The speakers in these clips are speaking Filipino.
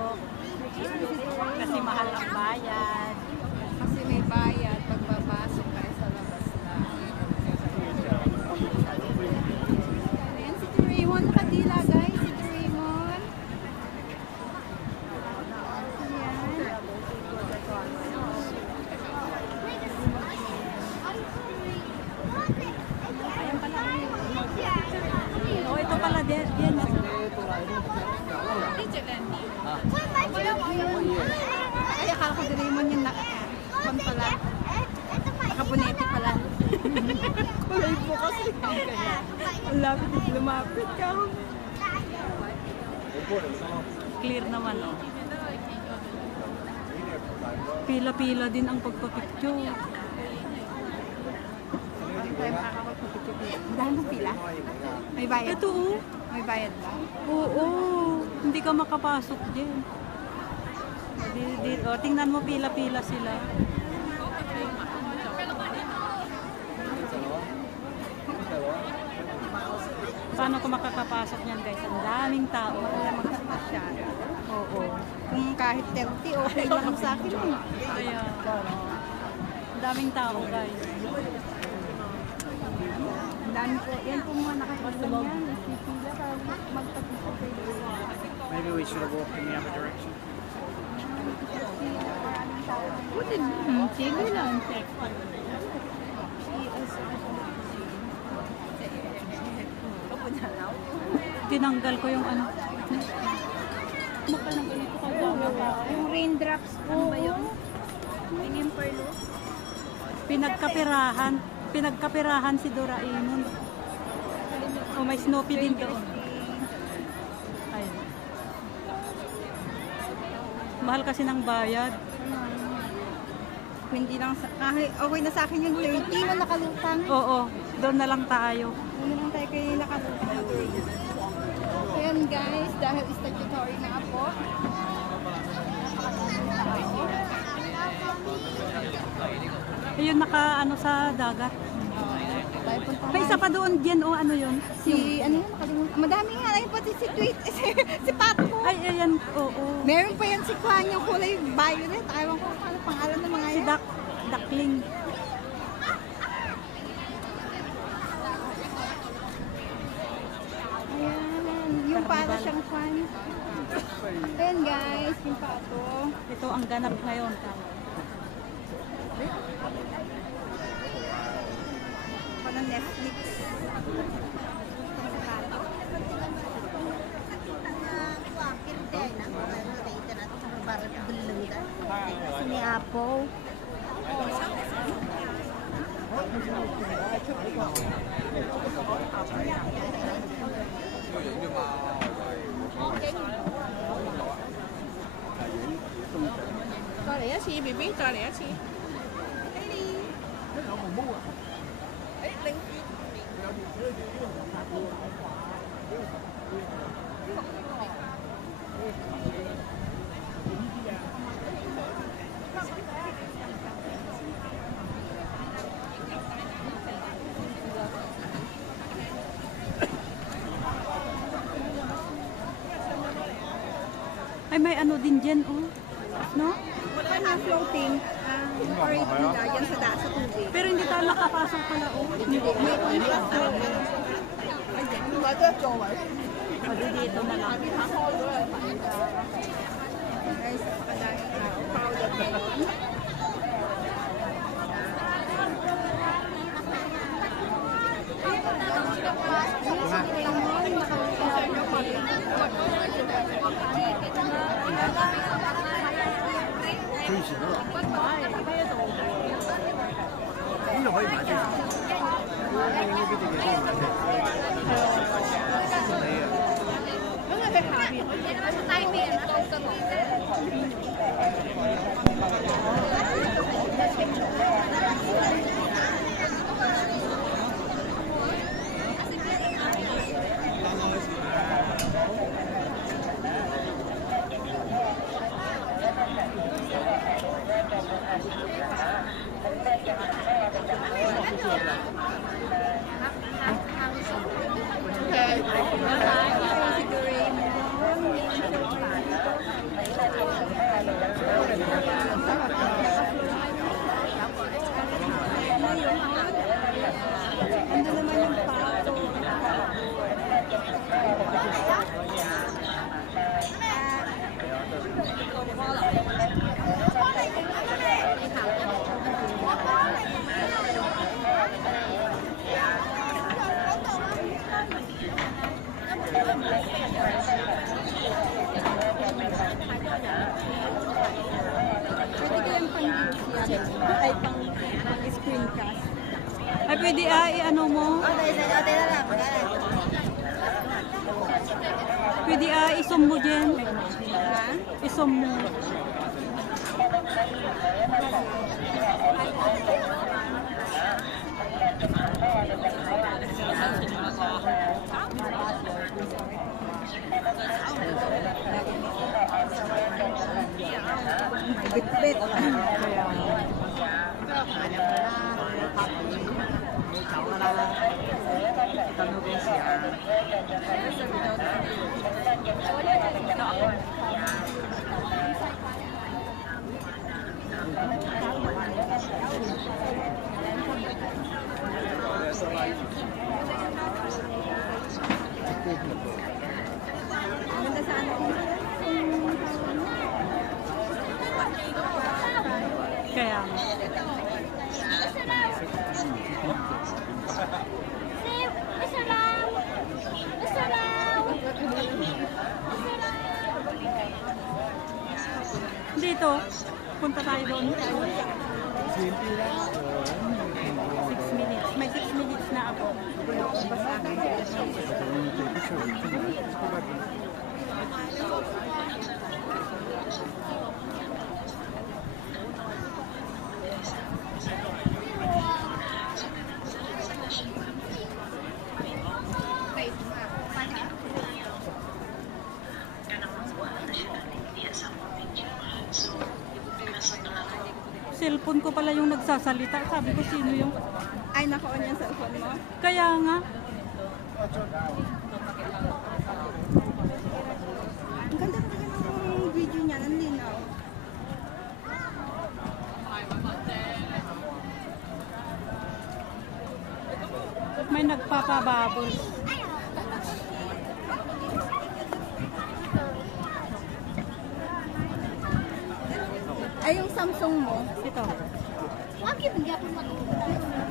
makapasok. Kasi mahal ang bayad. Kasi may bayad pagpapasok kaya sa labas lang. Ayan, si Doraemon nakadila guys. Si Doraemon. Oh, ito pala din. Ay, akala ko Doraemon yung nakapon pala. Nakabuneti pala. Kulay po kasi. Ang lapit at lumapit ka. Clear naman, oh. Pila-pila din ang pagpapicture. Tayo makakapagpapicture. Dahil ng pila? May bayad? Ito, oh. May bayad ba? Oo. Hindi ka makapasok din. Dito, tingnan mo pila-pila sila. Paano ko makakapasok niyan guys? Ang daming tao. Wala magkakasyan. Oo. Kung kahit 30, okay lang sa akin eh. Kaya, ang daming tao guys. Ang dami po. Yan po mga nakakasyan yan. Pipila para magpapicture kayo. Maybe we should have walked in the other direction. Maraming tao. Sige lang. Tinanggal ko yung ano. Yung raindrops po. Ano ba yun? Tingin po yun. Pinagkapirahan si Doraemon. Oh, may Snoopy din doon. Ayun. Mahal kasi ng bayad. Hindi lang sa, kahit okay na sa akin yung 30 na nakalutang. Oo, doon na lang tayo. Ano lang tayo kayo nakalutang na 30. So yan guys, dahil statutory na po. Ayun, naka ano sa dagat. Tayo punta May isa pa doon dyan, oh, ano yun? si, ano yun, nakalimutan. Madami nga, ayun pati si Tweet, si Pato. Ay, ayan, oo. Meron pa yan si Kwan, yung kulay violet. Ayaw ko ano pangalan ng mga Si yan. Duckling. Ayan, yung para siyang Kwan. Ayan guys, yung Pato. Ito ang ganap ngayon. Parang Netflix. Ni Apple. Cho đẻ chi, bị biết cho đẻ chi. Ay, may ano din dyan, oh. No? Parang floating. Or nila, yan sa tubig. Pero hindi tayo nakapasok pala, oh. Hindi, may contrast na. O, dito na lang. Guys, napakadaming tao. Crowded ngayon. Pwede ko yung pang-video ay pang-screencast. Ay, pwede i-ano mo? Pwede i-zoom mo dyan. Ha? I-zoom mo. Bit-bit. Maganda sa ano. Kaya nga. Dito, punta tayo doon. 6 minutes. May 6 minutes na ako. Cellphone ko pala yung nagsasalita. Sabi ko, sino yung... Ay, naka-on yung cellphone mo? Kaya nga. Ang ganda talaga ng video niya, ang linaw. May nagpapabubbles. Ay, yung Samsung mo. Ito.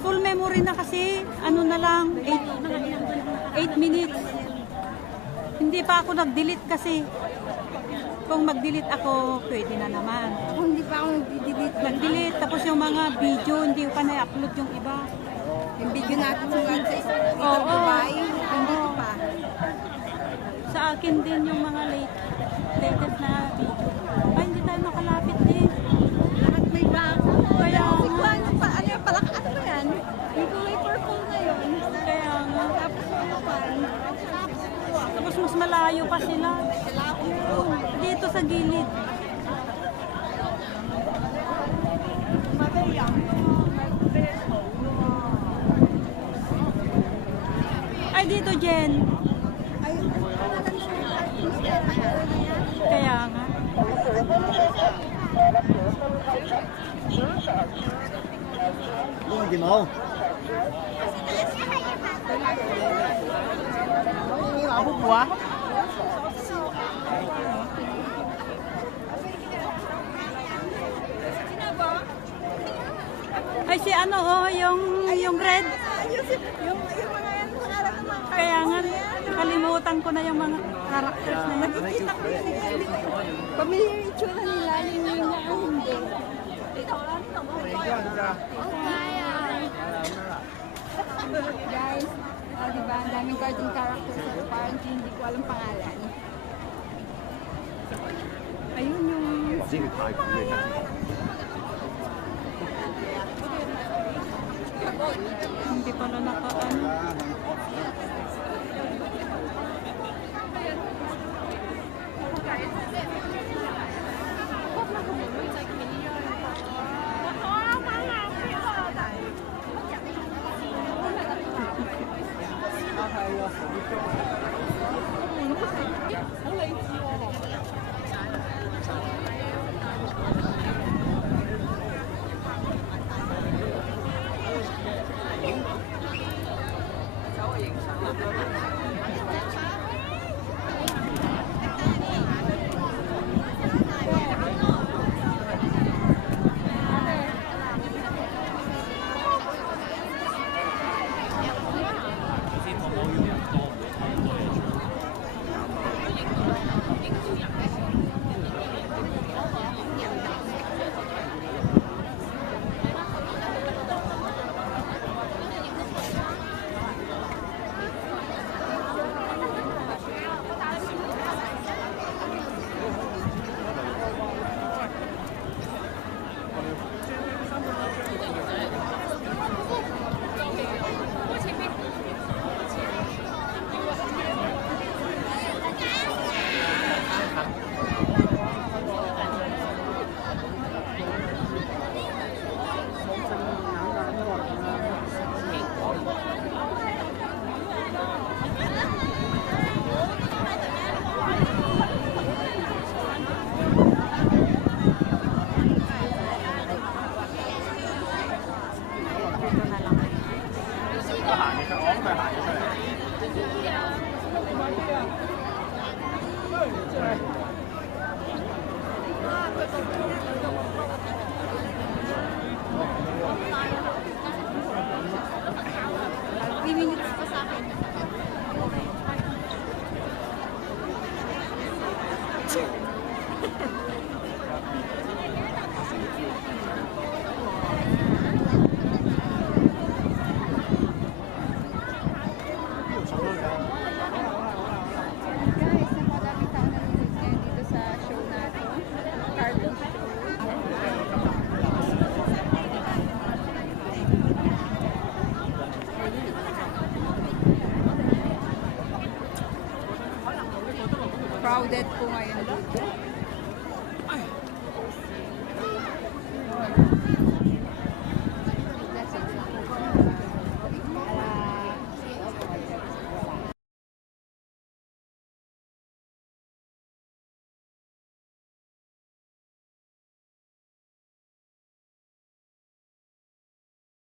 Full memory na kasi. Ano na lang, 8 minutes. Hindi pa ako nag-delete kasi. Kung mag-delete ako, pwede na naman. Kung hindi pa ako nag-delete. Nag-delete, tapos yung mga video, hindi pa na-upload yung iba. Yung video natin sa website. Oo. Dubai, hindi ko pa. Sa akin din yung mga latest na video. Ay, hindi tayo makalapit din. Lahat may bago. Kaya Ano nga. ano yung palak, ano ba yan? Yung kulay purple na yun. Kaya nga. Tapos yung pan. Tapos mas malayo pa sila. Dito sa gilid. Ay, dito, Jen. Ay, Kaya nga. Hindi mo. Ako po ah. Ay, si ano, yung red. yung mga yan, pangalan ng mga Kaya nga, nakalimutan ko na yung mga characters na yun. nakikita ko yun. Familiar yung itsura nila, yung hindi. Guys, diba, ang daming cartoon characters na parang hindi ko alam pangalan. Ayun yung... Hindi pala nakaano. 3 minutes pa sa akin.